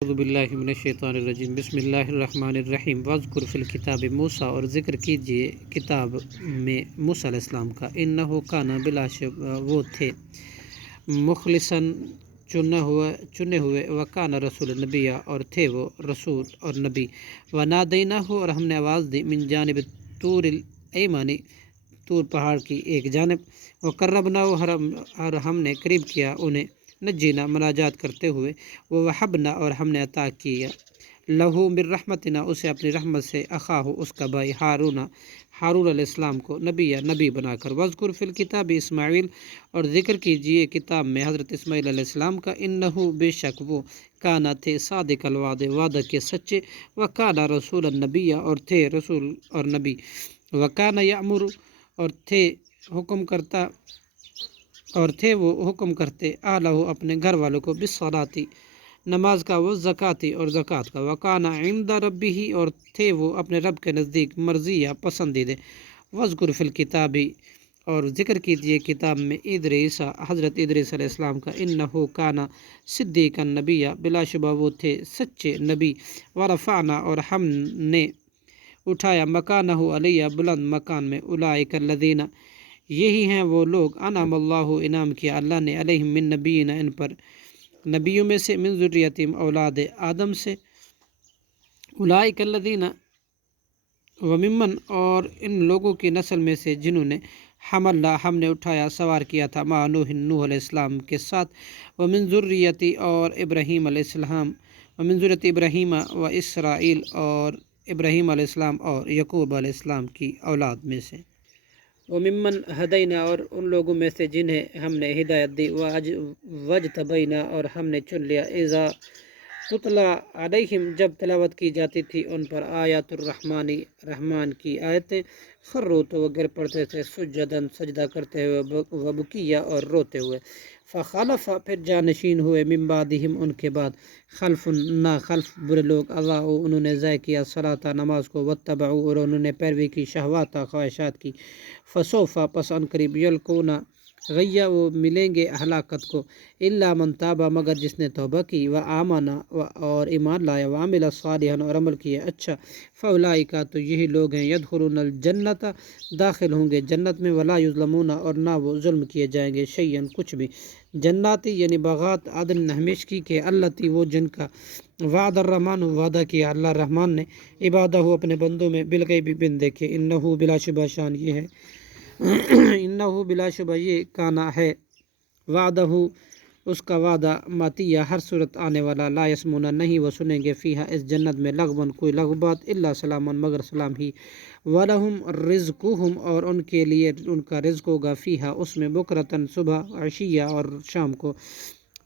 اعوذ باللہ من الشیطان الرجیم بسم اللہ الرحمن الرحیم واذکر فی الکتاب موسیٰ، اور ذکر کیجئے کتاب میں موسیٰ علیہ السلام کا، انہ کان بلا شک وہ تھے مخلصاً چنے ہوئے وکان رسول نبی، اور تھے وہ رسول اور نبی، ونادینہ، اور ہم نے آواز دی من جانب طور الایمن، طور پہاڑ کی ایک جانب، وقربنہ، اور ہم نے قریب کیا انہیں، نجینا مناجات کرتے ہوئے، ووہبنا، اور ہم نے عطا کیا لہو من رحمتنا، اسے اپنی رحمت سے، اخاہ، اس کا بھائی، ہارون علیہ السلام کو، نبی بنا کر، وذکر فی الکتاب اسماعیل، اور ذکر کیجئے کتاب میں حضرت اسماعیل علیہ السلام کا، انہ بے شک وہ، کانا تھے، صادق الوعد، وعدہ کے سچے، وکانا رسول النبی، اور تھے رسول اور نبی، وکانا یامر، اور تھے وہ حکم کرتے، اہلہ، اپنے گھر والوں کو، بالصلاۃ، نماز کا، والزکوٰۃ، اور زکوٰۃ کا، وکانا عند ربہ، اور تھے وہ اپنے رب کے نزدیک مرضیہ، پسندیدہ، واذکر فی الکتاب، اور ذکر کیجئے کتاب میں ادریس، حضرت ادریس علیہ السلام کا، انہ کانا صدیقا نبیّا، بلا شبہ وہ تھے سچے نبی، ورفعنا، اور ہم نے اٹھایا، مکانہ علیہ، بلند مکان میں، اولئک الذین، یہی ہیں وہ لوگ، انعم اللہ، انعام کیا اللہ نے، علیہم من نبیین، ان پر نبیوں میں سے، من ذریتہم، اولاد آدم سے، اولئک الذین، وممن، اور ان لوگوں کی نسل میں سے جنہوں نے، حملنا، ہم نے اٹھایا، سوار کیا تھا، مع نوح علیہ السلام کے ساتھ، ومن ذریت، اور ابراہیم علیہ السلام، ومن ذریت ابراہیم و اسرائیل، اور ابراہیم علیہ السلام اور یعقوب علیہ السلام کی اولاد میں سے، وممن ہدینا، اور ان لوگوں میں سے جنہیں ہم نے ہدایت دی، واجتبینا، اور ہم نے چن لیا، اذا تتلیٰ علیہم، جب تلاوت کی جاتی تھی ان پر، آیات رحمان کی آیتیں، خروا، تو وہ گر پڑتے تھے، سجداً، سجدہ کرتے ہوئے، وبکیا، اور روتے ہوئے، فخلف، پھر جانشین ہوئے، من بعدہم، ان کے بعد، خلف، خلف برے لوگ، اضاعوا، انہوں نے ضائع کیا، الصلاۃ، نماز کو، واتبعوا، اور انہوں نے پیروی کی، شہوات، خواہشات کی، فسوف، پس ان قریب، یلقون غیا، وہ ملیں گے ہلاکت کو، الا من تاب، مگر جس نے توبہ کی، وآمن، اور ایمان لایا، وعمل صالحا، اور عمل کیا اچھا، فاولئک، تو یہی لوگ ہیں، یدخلون الجنت، داخل ہوں گے جنت میں، ولا یظلمون، اور نہ وہ ظلم کیے جائیں گے، شیئا، کچھ بھی، جناتی، یعنی باغات، عدن، ہمیشگی کے، التی، وہ جن کا، وعد الرحمن، وعدہ کیا اللہ رحمان نے، عبادہ، اپنے بندوں میں، بالغیب، بن دیکھے، انہ، بلا شبہ شان یہ ہے، انہ، بلا شبہ یہ، کانا ہے، وعدہ، اس کا وعدہ، ماتیہ، ہر صورت آنے والا، لا یسمعون، نہیں وہ سنیں گے، فیہا، اس جنت میں، لغواً، کوئی لغو بات، الا سلاما، مگر سلام ہی، ولہم رزقہم، اور ان کے لیے ان کا رزق ہوگا، فیہا، اس میں، بکرتاً، صبح، عشیہ، اور شام کو،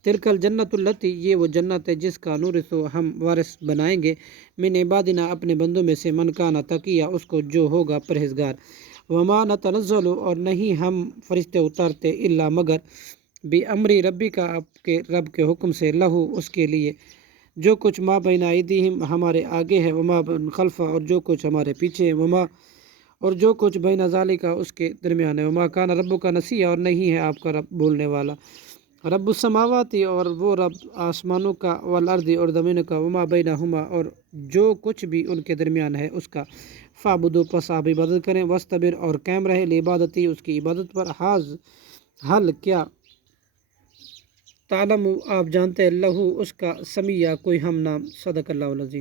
تلک الجنت التی، یہ وہ جنت ہے جس کا، نورث، ہم وارث بنائیں گے، من عبادنا، اپنے بندوں میں سے، من کانا تقیہ، اس کو جو ہوگا پرہیزگار، وما نتنزل، اور نہیں ہم فرشتے اتارتے، الا مگر، بِأَمْرِ رَبِّکَ، آپ کے رب کے حکم سے، لہو، اس کے لیے، جو کچھ ما بین ایدیہم، ہمارے آگے ہے، وما خلف، اور جو کچھ ہمارے پیچھے ہے، وما، اور جو کچھ بین ذالک، اس کے درمیان ہے، وما کان ربک نسیہ، اور نہیں ہے آپ کا رب بھولنے والا، رب السماوات، اور وہ رب آسمانوں کا، والارض، اور زمینوں کا، وما بینہما، اور جو کچھ بھی ان کے درمیان ہے اس کا، فاعبدوا، پس آپ عبادت کریں، واصطبر، اور قائم رہے، لعبادتی، اس کی عبادت پر، حل کیا، تعلم، آپ جانتے، لہو، اس کا، سمیہ، کوئی ہم نام، صدق اللہ العظیم۔